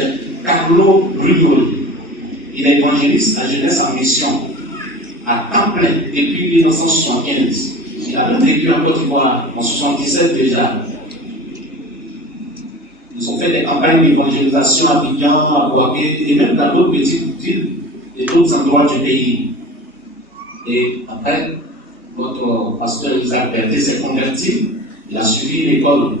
c'est Carlo Brunoli. Il est évangéliste à Jeunesse en Mission, à temps plein, depuis 1975. Il a même vécu en Côte d'Ivoire, en 1977 déjà. Ils ont fait des campagnes d'évangélisation à Abidjan, à Bouaké, et même dans d'autres petites villes et d'autres endroits du pays. Et après, notre pasteur Isaac Berté s'est converti. Il a suivi l'école,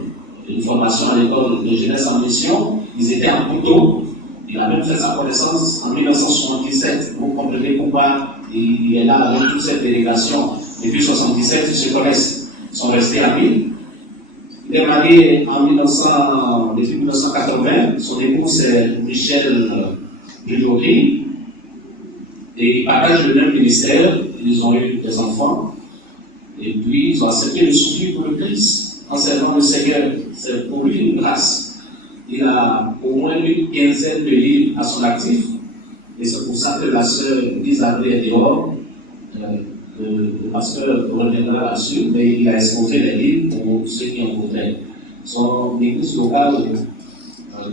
une formation à l'école de Jeunesse en Mission. Ils étaient en couteau. Il a même fait sa connaissance en 1977. Vous comprenez pourquoi il est là avec toute cette délégation. Depuis 1977, ils se connaissent. Ils sont restés amis. Il est marié depuis 1980. Son époux, c'est Michel Brunoli. Et ils partagent le même ministère. Ils ont eu des enfants. Et puis, ils ont accepté de souffrir pour le Christ en servant le Seigneur. C'est pour lui une grâce. Il a au moins une quinzaine de livres à son actif. Et c'est pour ça que la sœur Isabelle est dehors. Le pasteur reviendra là-dessus, mais il a exposé les livres pour ceux qui en voudraient. Son église locale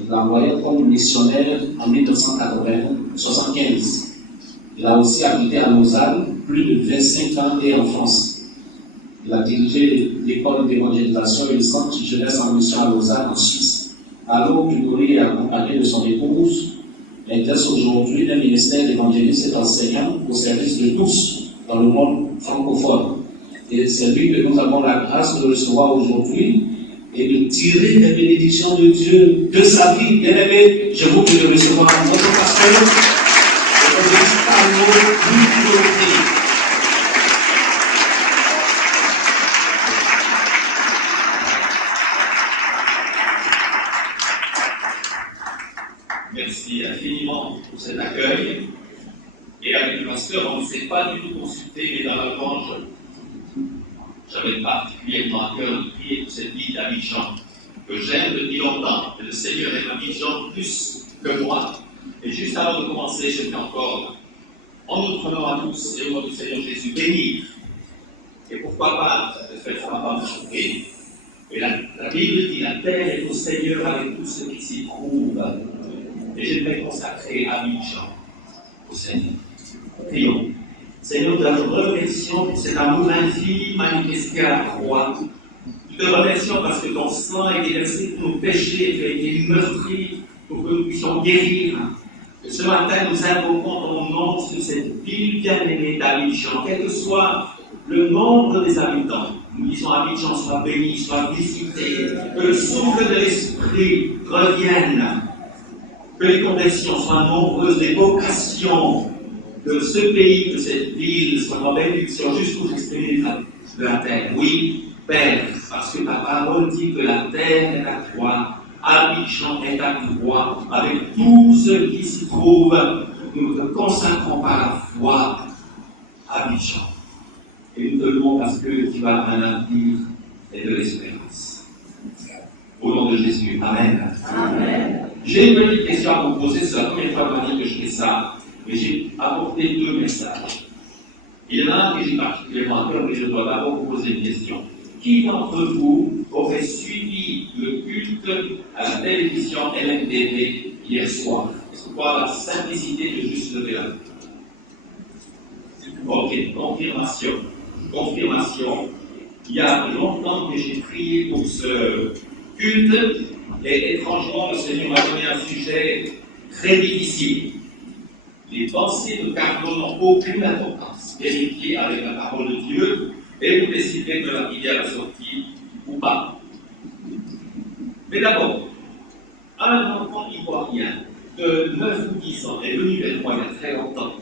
l'a envoyé comme missionnaire en 1975. Il a aussi habité à Lausanne plus de 25 ans et en France. Il a dirigé l'école d'évangélisation et le centre Jeunesse en Mission à Lausanne en Suisse. Alors Brunoli est accompagné de son épouse, elle exerce aujourd'hui un ministère d'évangéliste et d'enseignant au service de tous dans le monde francophone. Et c'est lui que nous avons la grâce de recevoir aujourd'hui et de tirer les bénédictions de Dieu de sa vie. Bien aimé, je vous prie de recevoir notre pasteur, l'évangéliste Carlo Brunoli. Merci infiniment pour cet accueil. Et avec le pasteur, on ne s'est pas du tout consulté, mais dans la louange, j'avais particulièrement à cœur de prier pour cette ville d'Abidjan, que j'aime depuis longtemps, que le Seigneur aime Abidjan plus que moi. Et juste avant de commencer, j'étais encore, en notre nom à tous et au nom du Seigneur Jésus, bénir. Et pourquoi pas, ça ne va pas me choquer. Et la Bible dit, la terre est au Seigneur avec tout ce qui s'y trouve. Et j'aimerais consacrer Abidjan au Seigneur. Prions. Seigneur, nous te remercions pour cet amour infini manifesté à la croix. Nous te remercions parce que ton sang a été versé pour nos péchés et tu as été meurtri pour que nous puissions guérir. Et ce matin, nous invoquons ton nom sur cette ville bien-aimée d'Abidjan, quel que soit le nombre des habitants. Nous disons Abidjan soit béni, soit visité, que le souffle de l'Esprit revienne. Que les conversions soient nombreuses, les vocations, que ce pays, que cette ville soit en bénédiction jusqu'aux extrémités de la terre. Oui, Père, parce que ta parole dit que la terre est à toi, Abidjan est à toi, avec tout ce qui s'y trouve, nous te consacrons par la foi Abidjan. Et nous te louons parce que tu as un avenir et de l'espérance. Au nom de Jésus, Amen. Amen. J'ai une petite question à vous poser, c'est la première fois que je fais ça, mais j'ai apporté deux messages. Il y en a un que j'ai particulièrement à cœur, mais je dois d'abord vous poser une question. Qui d'entre vous aurait suivi le culte à la télévision LMTV hier soir? Est-ce que vous avez la simplicité de juste lever la main? Ok, confirmation. Confirmation. Il y a longtemps que j'ai prié pour ce culte. Et étrangement, le Seigneur m'a donné un sujet très difficile. Les pensées de Carlo n'ont aucune importance. Vérifiez avec la parole de Dieu et vous décidez de la prière à la sortie ou pas. Mais d'abord, un enfant ivoirien de 9 ou 10 ans est venu vers moi il y a très longtemps.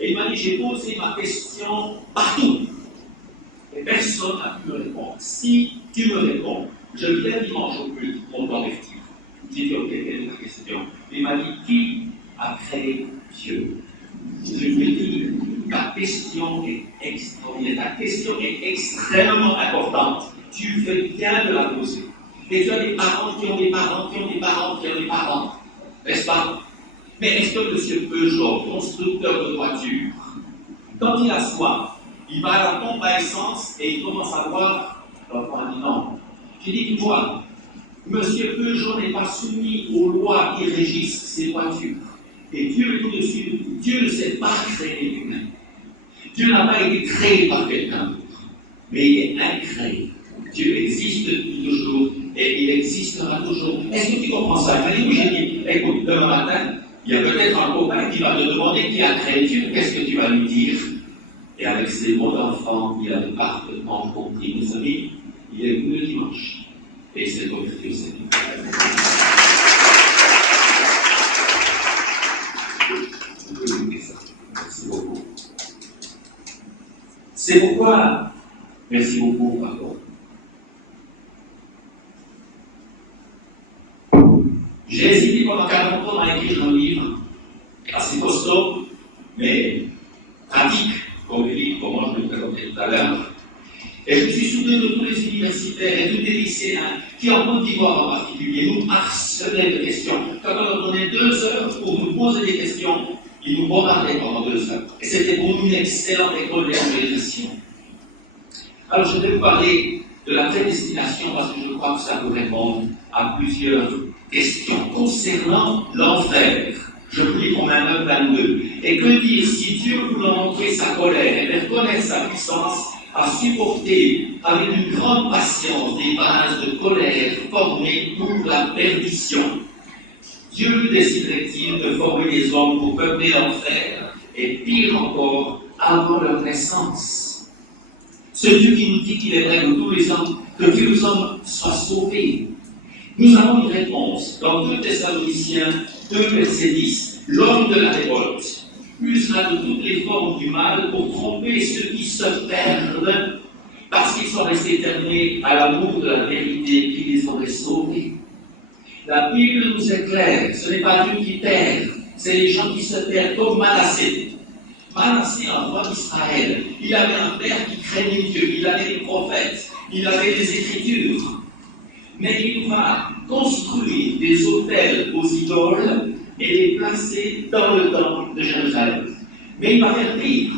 Et il m'a dit, j'ai posé ma question partout. Et personne n'a pu me répondre. Si tu me réponds, je viens dimanche au culte pour t'avertir. J'ai dit, ok, quelle est la question? Il m'a dit, qui a créé Dieu? Je lui ai dit, ta question est extraordinaire, ta question est extrêmement importante. Tu fais bien de la poser. Et tu as des parents qui ont des parents, qui ont des parents, qui ont des parents. N'est-ce pas? Mais est-ce que M. Peugeot, constructeur de voitures, quand il a soif, il va à la pompe à essence et il commence à boire? L'enfant a dit non. J'ai dit, toi, Monsieur Peugeot n'est pas soumis aux lois qui régissent ses voitures. Et Dieu tout-dessus, Dieu ne s'est pas créé lui-même. Dieu n'a pas été créé par quelqu'un d'autre, mais il est incréé. Dieu existe depuis toujours et il existera toujours. Est-ce que tu comprends ça? Il m'a dit, oui, j'ai dit, écoute, demain matin, il y a peut-être un copain qui va te demander qui a créé Dieu, qu'est-ce que tu vas lui dire? Et avec ces mots d'enfant, il avait parfaitement compris. Mes amis, il est venu le dimanche. Et c'est donc Dieu, c'est Dieu. Merci beaucoup. C'est pourquoi, merci beaucoup, pardon. J'ai hésité pendant 40 ans à écrire un livre assez costaud, mais pratique, comme je le présentais tout à l'heure. Et je me suis souvenu de tous les universitaires et tous les lycéens qui, en Côte d'Ivoire en particulier, nous harcelaient de questions. Quand on leur donnait 2 heures pour nous poser des questions, ils nous bombardaient pendant 2 heures. Et c'était pour nous une excellente école d'évangélisation. Alors je vais vous parler de la prédestination parce que je crois que ça vous répond à plusieurs questions concernant l'enfer. Je vous lis Romains 9, 22. Et que dire si Dieu nous a montré sa colère et reconnaître sa puissance à supporter avec une grande patience des bases de colère formées pour la perdition? Dieu déciderait-il de former les hommes pour peupler l'enfer et pire encore, avant leur naissance? Ce Dieu qui nous dit qu'il est vrai que tous les hommes, que tous les hommes soient sauvés. Nous avons une réponse dans 2 Thessaloniciens 2, verset 10. L'homme de la révolte usera de toutes les formes du mal pour tromper ceux qui se perdent parce qu'ils sont restés fermés à l'amour de la vérité qui les aurait sauvés. La Bible nous éclaire, ce n'est pas Dieu qui perd, c'est les gens qui se perdent comme Manassé. Manassé, un roi d'Israël, il avait un père qui craignait Dieu, il avait des prophètes, il avait des Écritures. Mais il va construire des autels aux idoles et les placer dans le temple de Jérusalem. Mais il va faire pire.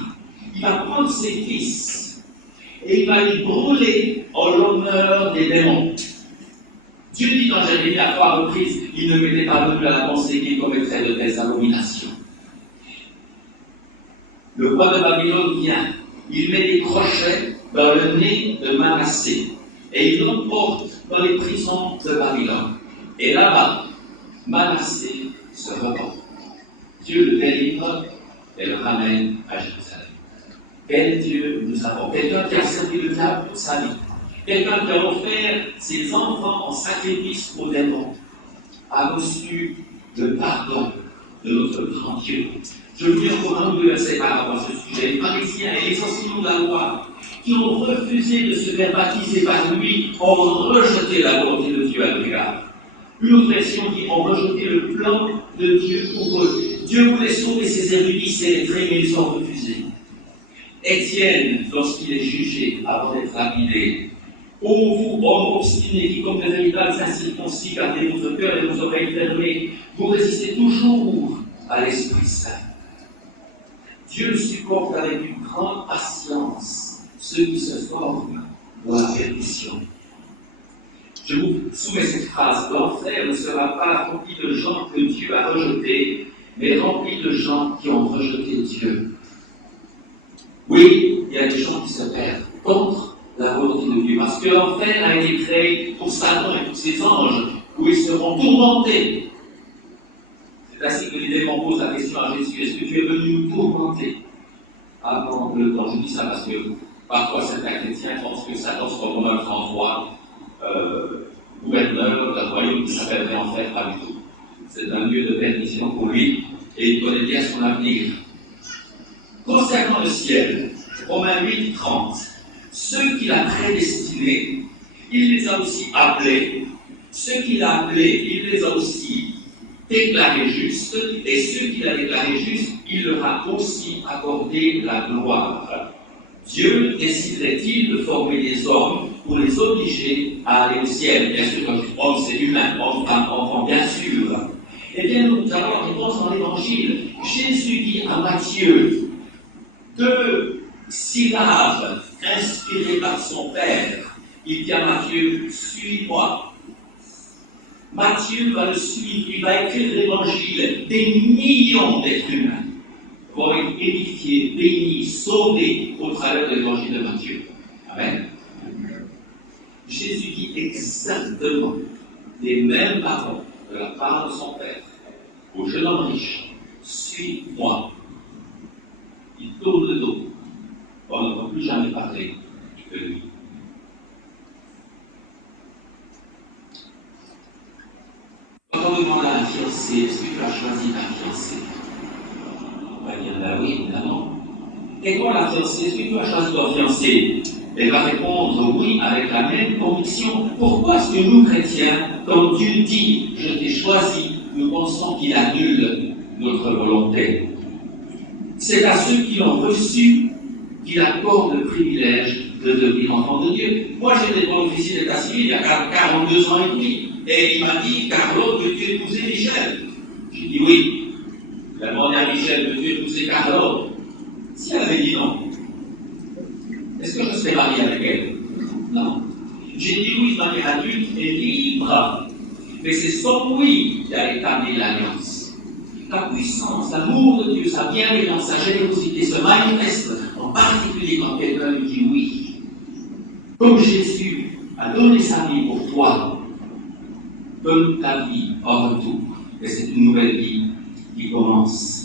Il va prendre ses fils et il va les brûler en l'honneur des démons. Dieu dit dans Jérémie à 3 reprises, il ne m'était pas venu à la pensée qu'il commettrait de telles abominations. Le roi de Babylone vient, il met des crochets dans le nez de Manassé et il l'emporte dans les prisons de Babylone. Et là-bas, Manassé se repent. Dieu le délivre et le ramène à Jérusalem. Quel Dieu nous avons? Quelqu'un qui a servi le diable toute sa vie. Quelqu'un qui a offert ses enfants en sacrifice aux démons a reçu le pardon de notre grand Dieu. Je vous dis encore un ou 2 versets par rapport à ce sujet. Les pharisiens et les enseignants de la loi qui ont refusé de se faire baptiser par lui ont rejeté la volonté de Dieu à l'égard. Une autre version dit ont rejeté le plan de Dieu pour eux. Dieu voulait sauver ses érudits, ses lettrés, mais ils ont refusé. Étienne, lorsqu'il est jugé avant d'être lapidé, ô vous, hommes obstinés, qui comme de véritables incirconcis, gardez votre cœur et vos oreilles fermées, vous résistez toujours à l'Esprit Saint. Dieu supporte avec une grande patience ceux qui se forment dans la perdition. Je vous soumets cette phrase. L'enfer ne sera pas rempli de gens que Dieu a rejetés, mais rempli de gens qui ont rejeté Dieu. Oui, il y a des gens qui se perdent contre la volonté de Dieu, parce que l'enfer a été créé pour Satan et pour ses anges, où ils seront tourmentés. C'est ainsi que les démons posent la question à Jésus, est-ce que tu es venu nous tourmenter avant le temps? Je dis ça parce que parfois certains chrétiens pensent que Satan se retrouve dans un grand roi, gouverneur d'un royaume qui s'appellerait enfer, pas du tout. C'est un lieu de perdition pour lui et il connaît bien son avenir. Concernant le ciel, Romains 8, 30, ceux qu'il a prédestinés, il les a aussi appelés. Ceux qu'il a appelés, il les a aussi déclarés justes. Et ceux qu'il a déclarés justes, il leur a aussi accordé la gloire. Dieu déciderait-il de former des hommes pour les obliger à aller au ciel? Bien sûr, quand homme c'est humain, homme, femme, enfant, bien sûr. Eh bien, nous avons réponse dans l'Évangile. Jésus dit à Matthieu 2 syllabes inspirées par son Père. Il dit à Matthieu, suis-moi. Matthieu va le suivre, il va écrire l'évangile. Des millions d'êtres humains vont être édifiés, bénis, sauvés au travers de l'évangile de Matthieu. Amen. Jésus dit exactement les mêmes paroles de la part de son Père au jeune homme riche. Suis-moi. Il tourne le dos. On ne va plus jamais parler de lui. Quand on demande à un fiancé, est-ce que tu as choisi ta fiancée? On va dire, ben oui, évidemment. Et toi, la fiancée, est-ce que tu as choisi ton fiancé? Elle va répondre oui avec la même conviction. Pourquoi est-ce que nous, chrétiens, quand Dieu dit « je t'ai choisi », nous pensons qu'il annule notre volonté? C'est à ceux qui l'ont reçu qu'il accorde le privilège de devenir enfant de Dieu. Moi, j'étais dans l'officier d'état civil il y a 42 ans et demi, et il m'a dit « Carlo, veux-tu épouser Michel ?» J'ai dit « oui ». Il a demandé à Michel « veux-tu épouser Carlo ?» Si elle avait dit non, est-ce que je serais marié avec elle? Non. J'ai dit oui de manière adulte et libre. Mais c'est son oui qui a établi l'alliance. La puissance, l'amour de Dieu, sa bienveillance, sa générosité se manifeste en particulier quand quelqu'un lui dit oui. Comme Jésus a donné sa vie pour toi, donne ta vie en retour. Et c'est une nouvelle vie qui commence.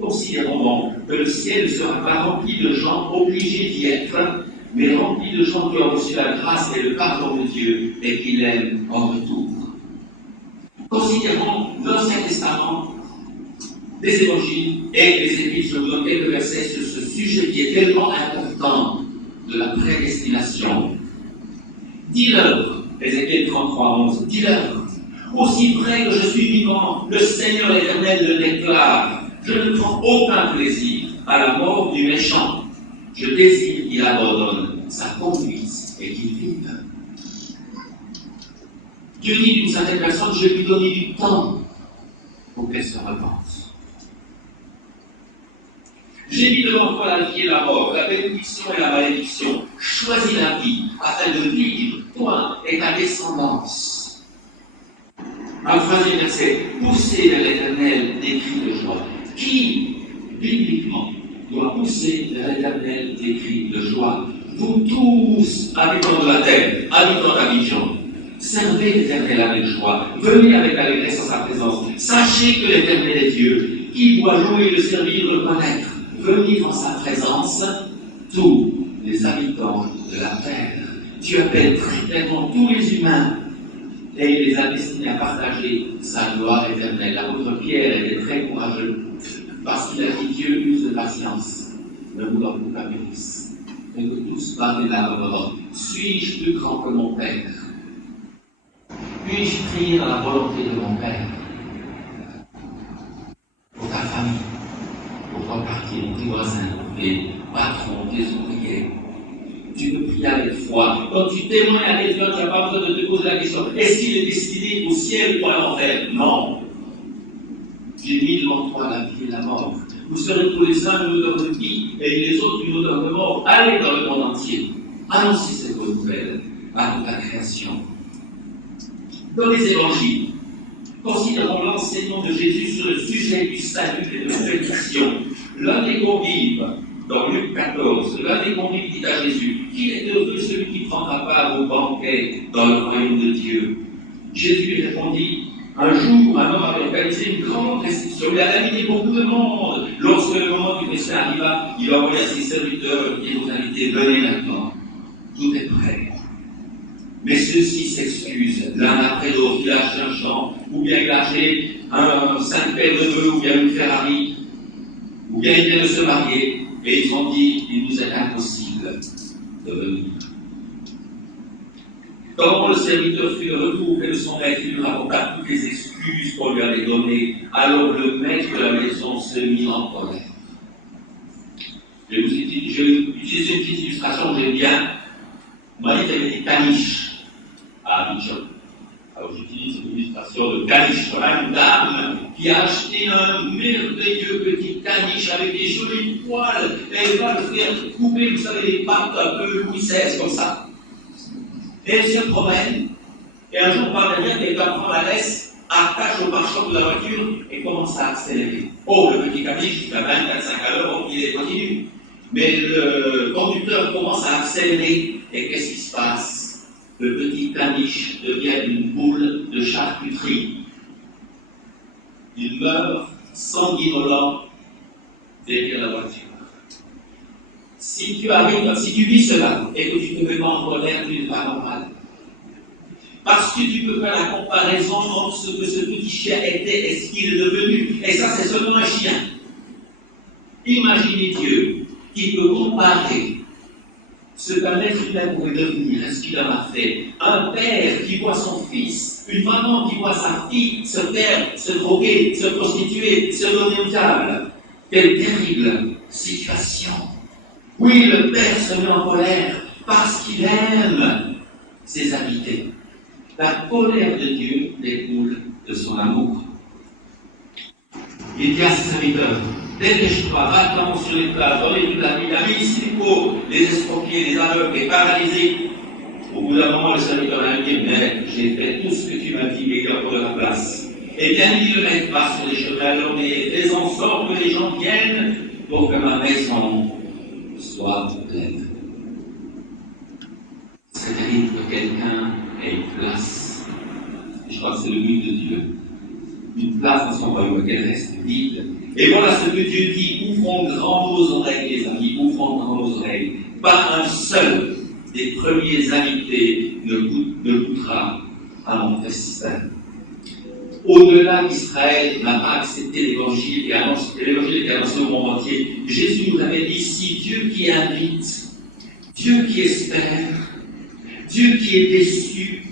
Considérons que le ciel ne sera pas rempli de gens obligés d'y être, mais rempli de gens qui ont reçu la grâce et le pardon de Dieu et qui l'aiment en retour. Considérons l'Ancien Testament, les évangiles et les épîtres. Je vous donne quelques versets sur ce sujet qui est tellement important de la prédestination. Dis-leur, Ézéchiel 33:11, dis-leur, aussi vrai que je suis vivant, le Seigneur éternel le déclare. Je ne prends aucun plaisir à la mort du méchant. Je désire qu'il abandonne sa conduite et qu'il vive. Dieu dit d'une certaine personne, je lui donne du temps pour qu'elle se repente. J'ai mis devant toi la vie et la mort, la bénédiction et la malédiction. Choisis la vie afin de vivre, toi et ta descendance. Un troisième verset, poussez vers l'Éternel des cris de joie. Qui, bibliquement, doit pousser vers l'Éternel des cris de joie? Vous tous, habitants de la terre, habitants d'Abidjan, servez l'Éternel avec joie, venez avec allégresse en sa présence. Sachez que l'Éternel est Dieu, qui doit louer, le servir, le connaître. Venez en sa présence, tous les habitants de la terre. Dieu appelle fraternellement tous les humains et il les a destinés à partager sa gloire éternelle. L'apôtre Pierre était très courageux parce qu'il a dit Dieu use de patience, ne voulant pas périsse, et que tous parlent la mort. Suis-je plus grand que mon Père? Puis-je prier dans la volonté de mon Père pour ta famille, pour ton quartier, tes voisins, tes patrons, tes ouvriers? Tu peux prier avec foi. Quand tu témoignes à quelqu'un, tu n'as pas besoin de te poser la question est-ce qu'il est destiné au ciel ou à l'enfer? Non. J'ai mis devant toi la vie et la mort. Vous serez tous les uns une odeur de vie et les autres une odeur de mort. Allez dans le monde entier. Annoncez cette bonne nouvelle à toute la création. Dans les évangiles, considérons l'enseignement de Jésus sur le sujet du salut et de la bénédiction. L'un des convives, dans Luc 14, l'un des convives dit à Jésus, qu'il est heureux celui qui prendra part au banquet dans le royaume de Dieu. Jésus lui répondit, un jour, un homme avait organisé une grande réception. Il avait invité beaucoup de monde. Lorsque le moment du festin arriva, il envoya ses serviteurs et nous invités, venez maintenant. Tout est prêt. Mais ceux-ci s'excusent, l'un après l'autre. Il a acheté un champ, ou bien il a acheté un 5 paires de bœufs, ou bien une Ferrari, ou bien il vient de se marier. Et ils ont dit, il nous est impossible de venir. Quand le serviteur fut de retour et de son maître, il lui rapporta toutes les excuses qu'on lui avait données. Alors le maître de la maison se mit en colère. J'ai utilisé une petite illustration que j'aime bien. On m'a dit qu'il y avait des caniches à Abidjan. Alors j'utilise une illustration de caniche. Voilà une dame qui a acheté un merveilleux petit caniche avec des jolis poils. Et elle va le faire couper, vous savez, les pattes un peu Louis XVI comme ça. Et elle se promène Et un jour, par derrière, quelqu'un prend la laisse, attache au pare-choc de la voiture et commence à accélérer. Oh, le petit camion, il a 24-5 à l'heure, il continue. Mais le conducteur commence à accélérer. Et qu'est-ce qui se passe? Le petit caniche devient une boule de charcuterie. Il meurt sanguinolent derrière la voiture. Si tu vis cela et que tu te mets en colère, tu n'es pas normal. Parce que tu peux faire la comparaison entre ce que ce petit chien était et ce qu'il est devenu. Et ça, c'est seulement un chien. Imaginez Dieu qui peut comparer ce qu'un être humain pourrait devenir, ce qu'il en a fait. Un père qui voit son fils, une maman qui voit sa fille se perdre, se droguer, se prostituer, se donner au diable. Quelle terrible situation. Oui, le père se met en colère parce qu'il aime ses habités. La colère de Dieu découle de son amour. Il dit à ses serviteurs, dépêche-toi, va-t'en sur les plages, dans les la vie ici les pauvres, les estropiés, les aveugles, les paralysés. Au bout d'un moment, le serviteur a dit, mais j'ai fait tout ce que tu m'as dit, mais il y a encore de la place. Eh bien, il ne mette pas sur les cheveux alors, mais fais en sorte que les gens viennent pour que ma maison soit pleine. C'est-à-dire que quelqu'un ait une place. Et je crois que c'est le but de Dieu. Une place dans son royaume qu'elle reste vide. Et voilà ce que Dieu dit. Ouvrons grand vos oreilles, les amis. Ouvrons grand vos oreilles. Pas un seul des premiers invités ne goûtera à mon festin. Au-delà d'Israël n'a pas accepté l'évangile qui est annoncé au monde entier. Jésus nous avait dit ici, Dieu qui invite, Dieu qui espère, Dieu qui est déçu,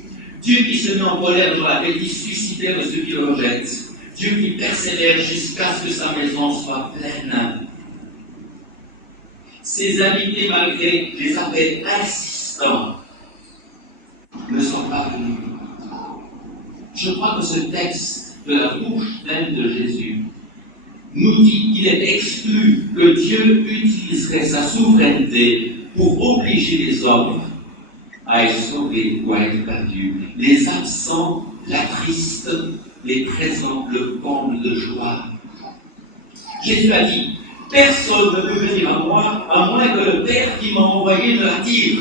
Dieu qui se met en colère devant la bêtise suicidaire de ceux qui le rejettent, Dieu qui persévère jusqu'à ce que sa maison soit pleine. Ces invités, malgré les appels insistants, ne sont pas venus. Je crois que ce texte de la bouche même de Jésus nous dit qu'il est exclu que Dieu utiliserait sa souveraineté pour obliger les hommes à être sauvés ou à être perdus. Les absents l'attristent, les présents le comblent de joie. Jésus a dit, personne ne peut venir à moi à moins que le Père qui m'a envoyé ne l'attire.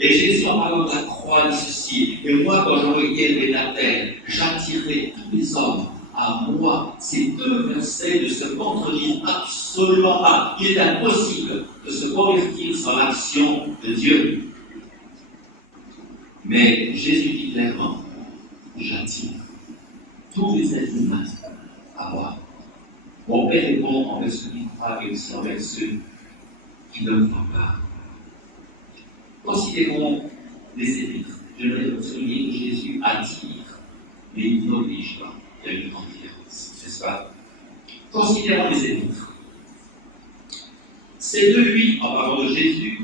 Et Jésus, en parlant de la croix, dit ceci, et moi, quand j'aurai été élevé de la terre, j'attirerai tous les hommes à moi. Ces deux versets ne se contredisent absolument pas. Il est impossible de se convertir sans l'action de Dieu. Mais Jésus dit clairement, j'attire tous les êtres humains à moi. Mon Père est bon envers ceux qui croient et aussi envers ceux qui ne croient pas. Considérons les épîtres. J'aimerais souligner que Jésus attire, mais il n'oblige pas. Il y a une grande différence, n'est-ce pas? Considérons les épîtres. C'est de lui, en parlant de Jésus,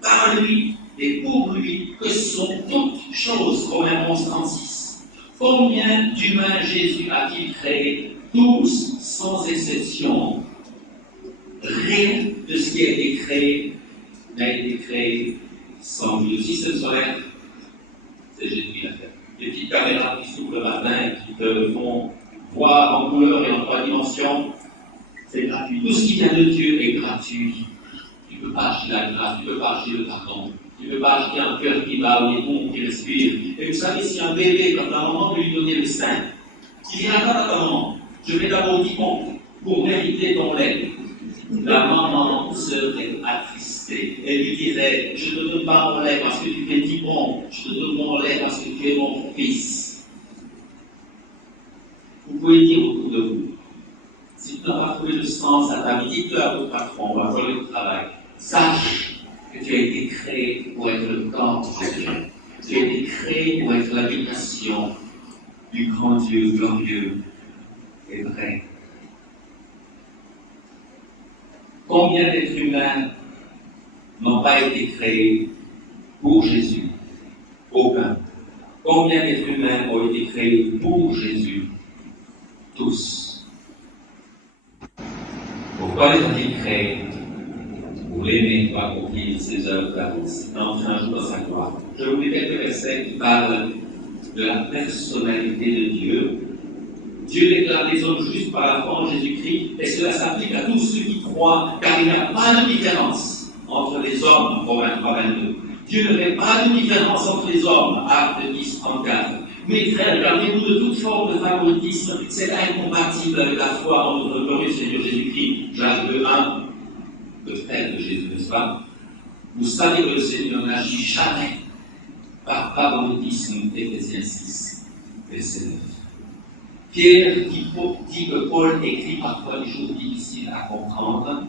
par lui et pour lui que sont toutes choses, Romains 11:36. Combien d'humains Jésus a-t-il créé? Tous, sans exception. Rien de ce qui a été créé n'a été créé sans lui. Le système solaire, c'est Jésus qui l'a fait. Les petites caméras qui s'ouvrent le matin et qui te font voir en couleur et en 3 dimensions, c'est gratuit. Tout ce qui vient de Dieu est gratuit. Tu ne peux pas acheter la grâce, tu ne peux pas acheter le pardon, tu ne peux pas acheter un cœur qui bat ou des poumons qui respirent. Et vous savez, si un bébé, quand un moment de lui donner le sein, il dira pas à ta maman, je vais d'abord 10 comptes pour mériter ton lait. La maman serait attristée. Elle lui dirait, je ne te donne pas mon lait parce que tu fais 10 bons, je te donne mon lait parce que tu es mon fils. Vous pouvez dire autour de vous, si tu n'as pas trouvé le sens à ta vie, dis-le à votre patron, à votre lieu de travail. Sache que tu as été créé pour être le corps de Dieu. Tu as été créé pour être l'habitation du grand Dieu glorieux et vrai. Combien d'êtres humains n'ont pas été créés pour Jésus? Aucun. Combien d'êtres humains ont été créés pour Jésus? Tous. Pourquoi les a-t-il créés? Pour l'aimer, pour accomplir ses œuvres d'amour, entrer un jour dans sa gloire. je vous lis quelques versets qui parlent de la personnalité de Dieu. Dieu déclare les hommes justes par la foi en Jésus-Christ, et cela s'applique à tous ceux qui croient, car il n'y a pas de différence entre les hommes, Romains 3:22. Dieu ne fait pas de différence entre les hommes, Actes 10:34. Mes frères, gardez-vous de toute forme de favoritisme, c'est incompatible avec la foi en notre glorieux Seigneur Jésus-Christ. Jacques 2:1, le frère de Jésus, n'est-ce pas? Vous savez que le Seigneur n'agit jamais par favoritisme, Éphésiens 6, verset 9. Pierre dit que Paul écrit parfois des choses difficiles à comprendre,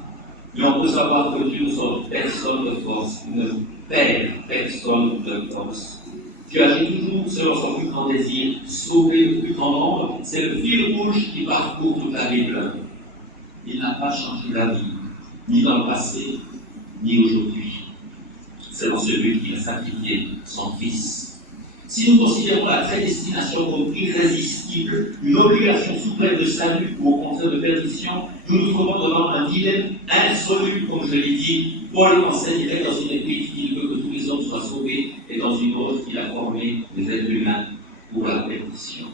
mais on peut savoir que Dieu ne sort personne de force, ne perd personne de force. Dieu agit toujours selon son plus grand désir, sauver le plus grand nombre, c'est le fil rouge qui parcourt toute la Bible. Il n'a pas changé la vie, ni dans le passé, ni aujourd'hui. C'est dans celui qui a sacrifié son Fils. Si nous considérons la prédestination comme irrésistible, une obligation suprême de salut ou au contraire de perdition, nous nous trouvons devant un dilemme insoluble, comme je l'ai dit. Paul enseignerait dans une épître qu'il veut que tous les hommes soient sauvés, et dans une autre qu'il a formé des êtres humains pour la perdition.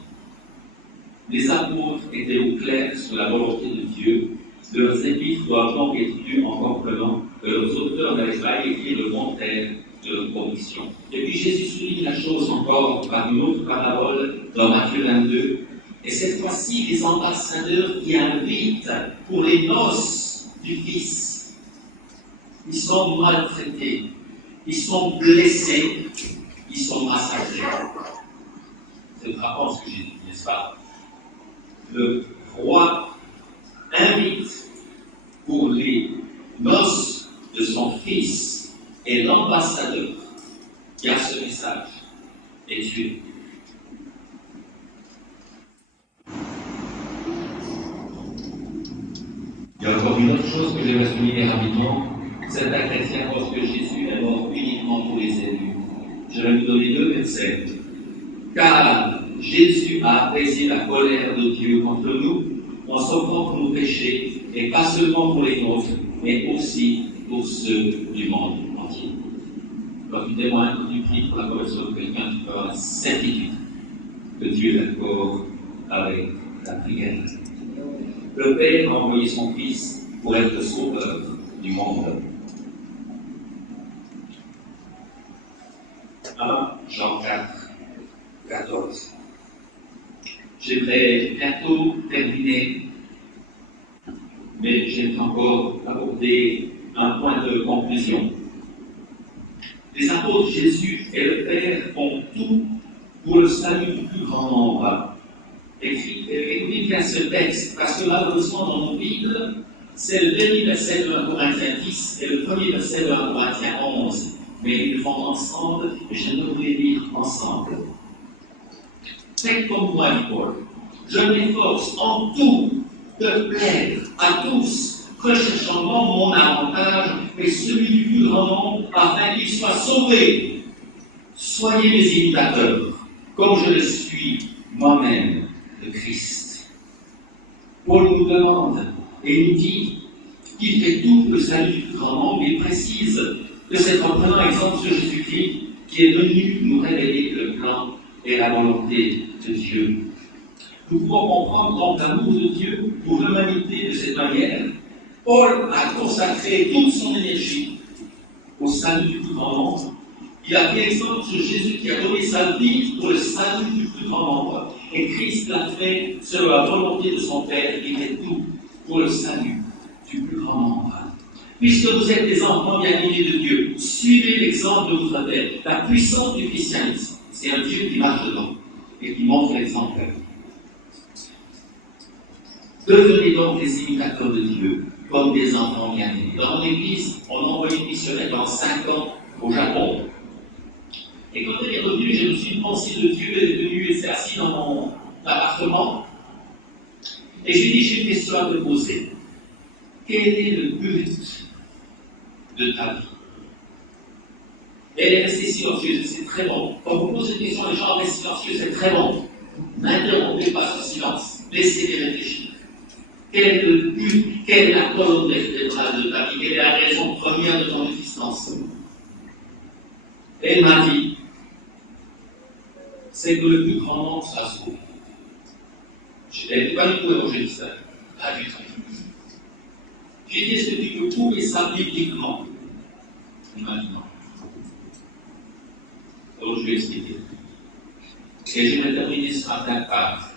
Les apôtres étaient au clair sur la volonté de Dieu. Leurs épîtres doivent donc être lus en comprenant que leurs auteurs n'avaient pas écrit le contraire de leur conviction. Et puis Jésus souligne la chose encore par une autre parabole dans Matthieu 22. Et cette fois-ci, les ambassadeurs qui invitent pour les noces du Fils, ils sont maltraités, ils sont blessés, ils sont massacrés. C'est frappant ce que j'ai dit, n'est-ce pas? Le roi invite pour les noces de son Fils, et l'ambassadeur qui a ce message est tué. Il y a encore une autre chose que j'aimerais souligner rapidement. Certains chrétiens pensent que Jésus est mort uniquement pour les élus. Je vais vous donner 2 versets. Car Jésus a apaisé la colère de Dieu contre nous en s'offrant pour nos péchés, et pas seulement pour les nôtres, mais aussi pour ceux du monde entier. Quand tu témoignes, quand tu pries pour la conversion de quelqu'un, tu peux avoir la certitude que Dieu est d'accord avec ta prière. Le Père a envoyé son Fils pour être le sauveur du monde. 1 Jean 4, 14. J'aimerais bientôt terminer, mais j'aimerais encore apporter un point de conclusion. Les apôtres Jésus et le Père font tout pour le salut du plus grand nombre. Écoutez bien ce texte, parce que malheureusement dans nos Bibles, c'est le dernier verset de 1 Corinthiens 10 et le premier verset de 1 Corinthiens 11. Mais ils le font ensemble et j'aimerais vous les lire ensemble. Faites comme moi, dit Paul. Je m'efforce en tout de plaire à tous, recherchant non mon avantage, mais celui du plus grand nombre, afin qu'ils soient sauvés. Soyez mes imitateurs, comme je le suis moi-même de Christ. Paul nous demande et nous dit qu'il fait tout pour le salut du plus grand nombre. Il précise que c'est en prenant exemple sur Jésus-Christ qui est venu nous révéler le plan et la volonté de Dieu. Nous pouvons comprendre donc l'amour de Dieu pour l'humanité de cette manière. Paul a consacré toute son énergie au salut du plus grand nombre. Il a pris exemple sur Jésus qui a donné sa vie pour le salut du plus grand nombre. Et Christ l'a fait selon la volonté de son Père qui fait tout pour le salut du plus grand nombre. Puisque vous êtes des enfants bien-aimés de Dieu, suivez l'exemple de votre Père. La puissance du christianisme, c'est un Dieu qui marche dedans et qui montre l'exemple. Devenez donc des imitateurs de Dieu, comme des enfants bien-aimés. Dans mon église, on a envoyé une missionnaire dans 5 ans au Japon. Et quand elle est revenue, j'ai reçu une pensée de Dieu, elle est venue et s'est assise dans mon appartement. Et je lui ai dit, j'ai une question à te poser. Quel est le but de ta vie? Elle est restée silencieuse, c'est très bon. Quand vous posez une question, les gens restent silencieux, c'est très bon. N'interrompez pas ce silence, laissez-les réfléchir. Quel est le but, quelle est la colonne vertébrale de ta vie, quelle est la raison première de ton existence? Elle m'a dit, c'est que le plus grand nombre sera sauvé. Je n'ai pas du tout évangéliste, pas du tout. J'ai dit, est-ce que tu peux prouver ça bibliquement? Il m'a dit non. Donc je vais expliquer. Et j'aimerais terminer ce matin par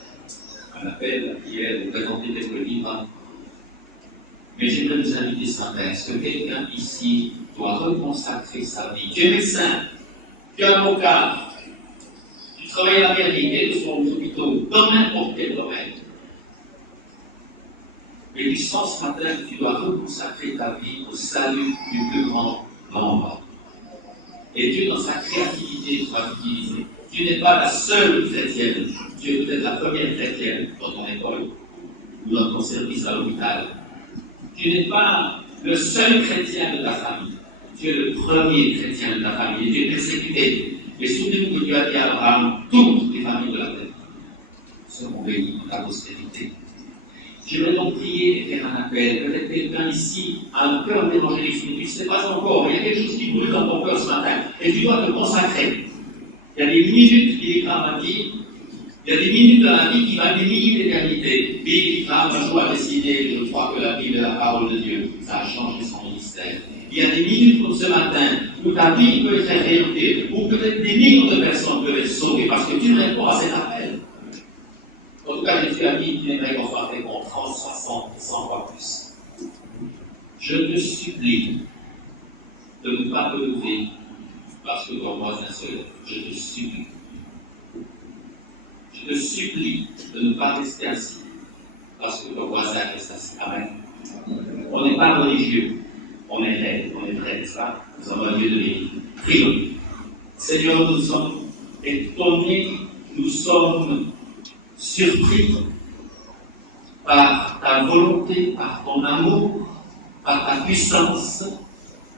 un appel, la prière, vous présenter quelques livres. Mais j'aimerais vous inviter ce matin. Est-ce que quelqu'un ici doit reconsacrer sa vie? Tu es médecin, tu es avocat, tu travailles à la mairie, quels que soient les hôpitaux, dans n'importe quel domaine. Mais tu sens ce matin que tu dois reconsacrer ta vie au salut du plus grand nombre. Et Dieu, dans sa créativité, va t'utiliser. Tu n'es pas la seule chrétienne, tu es peut-être la première chrétienne dans ton école ou dans ton service à l'hôpital. Tu n'es pas le seul chrétien de ta famille, tu es le premier chrétien de ta famille et tu es persécuté. Et souvenez-vous que Dieu a dit à Abraham, toutes les familles de la terre seront bénies dans ta postérité. J'aimerais donc prier et faire un appel. Peut-être quelqu'un ici a un cœur d'évangéliste, mais tu ne sais pas encore. Il y a quelque chose qui brûle dans ton cœur ce matin et tu dois te consacrer. Il y a des minutes, il m'a dit, il y a des minutes dans la vie qui va bénir l'éternité. Billy Graham un jour a décidé, je crois que la Bible est la parole de Dieu, ça a changé son ministère. Il y a des minutes comme ce matin où ta vie peut être réorientée, où peut-être des millions de personnes peuvent être sauvées parce que tu réponds à cet appel. En tout cas, Jésus a dit qu'il aimerait qu'on soit fait contre 30, 60, 100 fois plus. Je te supplie de ne pas te lever parce que ton voisin se lève. Je te supplie. Je te supplie de ne pas rester assis parce que ton voisin reste assis. Amen. On n'est pas religieux, on est réel, on est vrai, n'est-ce pas? Nous avons un Dieu de vie. Prions. Seigneur, nous sommes étonnés, nous sommes surpris par ta volonté, par ton amour, par ta puissance,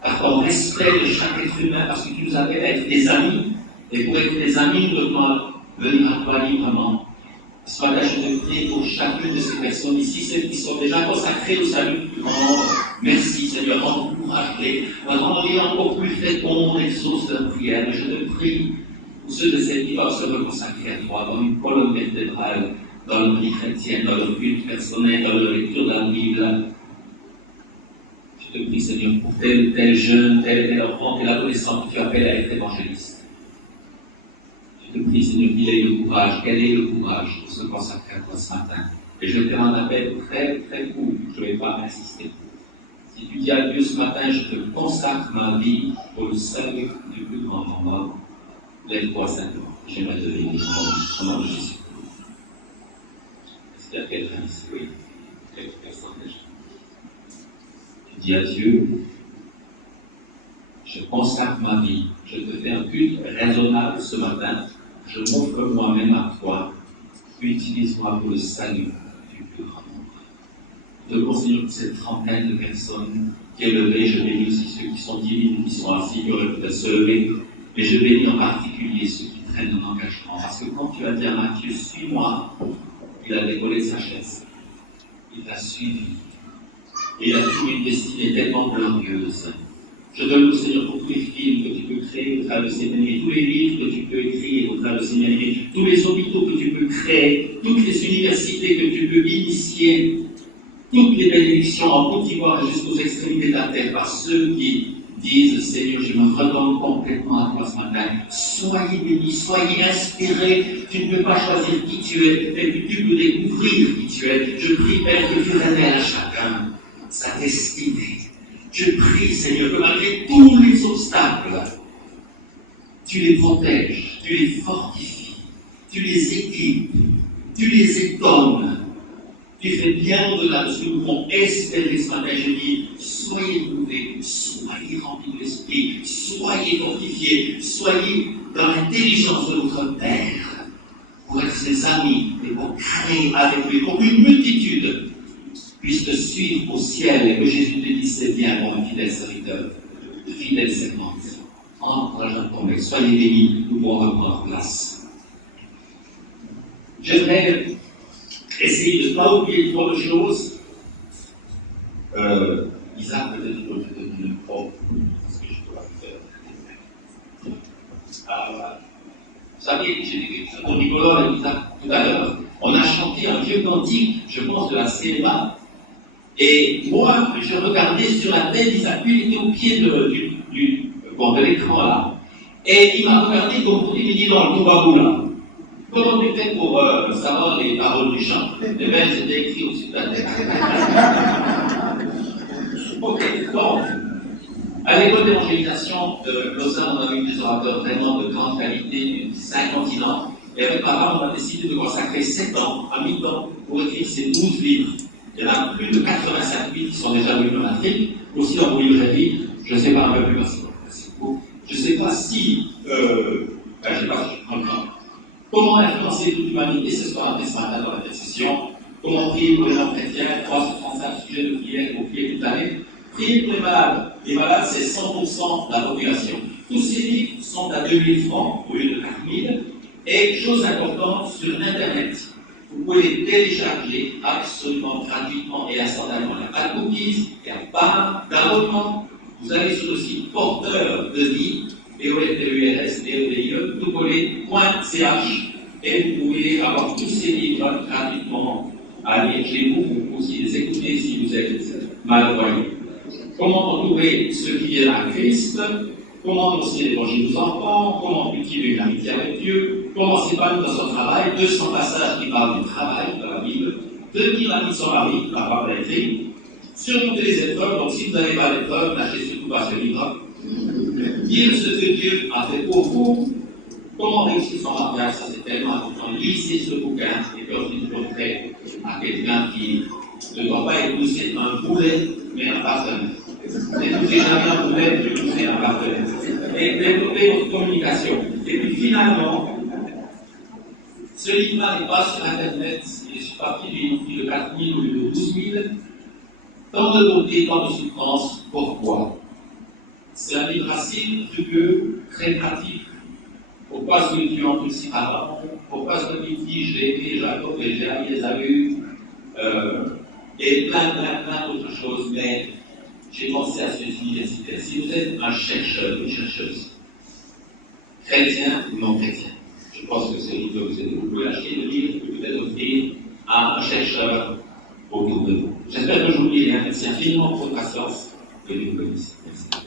par ton respect de chaque être humain, parce que tu nous appelles à être des amis, et pour être des amis, nous devons venir à toi librement. Ce matin, je te prie pour chacune de ces personnes ici, celles qui sont déjà consacrées au salut du grand nombre. Merci Seigneur, encourage-les, rends-les encore plus féconds et sources de prière. Je te prie pour ceux de celles qui doivent se reconsacrer à toi dans une colonne vertébrale, dans leur vie chrétienne, dans leur culte personnel, dans leur lecture de la Bible. Je te prie, Seigneur, pour tel ou tel jeune, tel enfant, tel adolescent que tu appelles à être évangéliste. Je te prie, Seigneur, qu'il ait le courage, qu'elle ait le courage de se consacrer à toi ce matin. Et je vais faire un appel très, très court, je ne vais pas insister. Si tu dis à Dieu ce matin, je te consacre ma vie pour le salut du plus grand nombre, lève-toi simplement. J'aimerais te bénir au nom de Jésus. Est-ce qu'il y a quelqu'un ici? Oui. Quelques personnes déjà. Tu dis à Dieu, je consacre ma vie, je te fais un culte raisonnable ce matin, je m'offre moi-même à toi, utilise-moi pour le salut du plus grand nombre. Je te conseille pour cette trentaine de personnes qui est levée, je bénis aussi ceux qui sont timides, qui sont assis, qui auraient peut-être se lever, mais je bénis en particulier ceux qui prennent un engagement. Parce que quand tu as dit à Matthieu, suis-moi, il a décollé de sa chaise. Il t'a suivi. Et il a trouvé une destinée tellement glorieuse. Je te loue, Seigneur, pour tous les films que tu peux créer au travers de ces années, tous les livres que tu peux écrire au travers de ces années, tous les hôpitaux que tu peux créer, toutes les universités que tu peux initier, toutes les bénédictions en Côte d'Ivoire jusqu'aux extrémités de la terre, par ceux qui disent, Seigneur, je me redonne complètement à toi ce matin. Soyez bénis, soyez inspirés. Tu ne peux pas choisir qui tu es, mais tu peux découvrir qui tu es. Je prie, Père, que tu révèles à chacun sa destinée. Je prie, Seigneur, que malgré tous les obstacles, tu les protèges, tu les fortifies, tu les équipes, tu les étonnes. Tu fais bien au-delà de ce que nous pouvons espérer ce matin. Je dis, soyez nourris, soyez remplis de l'esprit, soyez fortifiés, soyez dans l'intelligence de notre Père pour être ses amis et pour créer avec lui, pour qu'une multitude puisse te suivre au ciel et que Jésus te dise, c'est bien, mon fidèle serviteur, fidèle servante. Encourage à tomber, soyez bénis, nous pourrons reprendre place. J'aimerais essayer de ne pas oublier trop de choses. Isaac peut-être qu'il peut te donner le propre, ce que je dois faire. Alors, vous savez, j'ai des questions pour Nicolas et tout à l'heure, on a chanté un vieux cantique, je pense, de la CMA. Et moi, je regardais sur la tête d'Isaac, il était au pied de l'écran là. Et il m'a regardé comme pour dire, il dit dans le Toubabou là. Comment tu fais pour savoir les paroles du chant? Les vers étaient écrits au-dessus de la tête. Ok, bon. À l'école d'évangélisation de Lausanne, on a eu des orateurs vraiment de grande qualité, de 5 continents. Et avec parents, on a décidé de consacrer 7 ans, à mi-temps, pour écrire ces 12 livres. Il y en a plus de 85 000 qui sont déjà venus en Afrique, aussi dans vos librairies. Je ne sais pas un peu plus, merci beaucoup. Je ne sais pas si, je sais pas si je prends le temps. Comment influencer toute l'humanité, c'est ce qu'on a fait ce matin dans la session. Comment prier pour les non chrétiens, 365 sujets de prière pour prier toute l'année. Prier pour les malades. Les malades, c'est 100% de la population. Tous ces livres sont à 2 000 francs au lieu de 4 000. Et chose importante, sur Internet, vous pouvez les télécharger absolument gratuitement et instantanément. Il n'y a pas de cookies, il n'y a pas d'abonnement. Vous allez sur le site porteur de vie, porteurs.ch et vous pouvez avoir tous ces livres gratuitement à lire chez vous, ou aussi les écouter si vous êtes malvoyants. Comment entourer ceux qui viennent à Christ, comment annoncer l'évangile aux enfants, comment cultiver une amitié avec Dieu, comment s'épanouir dans son travail, 200 passages qui parlent du travail dans la Bible, devenir l'ami de son mari, la parole écrite, surmonter les épreuves, donc si vous n'avez pas d'épreuves, n'achetez surtout pas ce livre. Dire ce que Dieu a fait pour vous, comment réussir son mariage, ça c'est tellement important. Lisez ce bouquin, et quand je dis toujours prêt à quelqu'un qui ne doit pas épouser un boulet, mais un partenaire. N'épousez jamais un boulet, mais épousez un partenaire. Et développer votre communication. Et puis finalement, ce livre-là n'est pas sur Internet, il est sur papier, il est de 4 000 ou de 12 000. Tant de beauté, tant de souffrance, pourquoi? C'est un livre assez fructueux, très pratique. Pourquoi ce que Dieu en tout si avant? Pourquoi ce que Dieu dit, je l'ai écrit, Jacob et Jérémie les a vus, et plein d'autres choses, mais j'ai pensé à cette université. Si vous êtes un chercheur, une chercheuse, chrétien ou non chrétien, je pense que c'est livre que vous pouvez l'acheter, le livre que vous pouvez offrir à un chercheur autour de vous. J'espère que je vous dis, merci infiniment pour votre patience et que vous connaissez. Merci.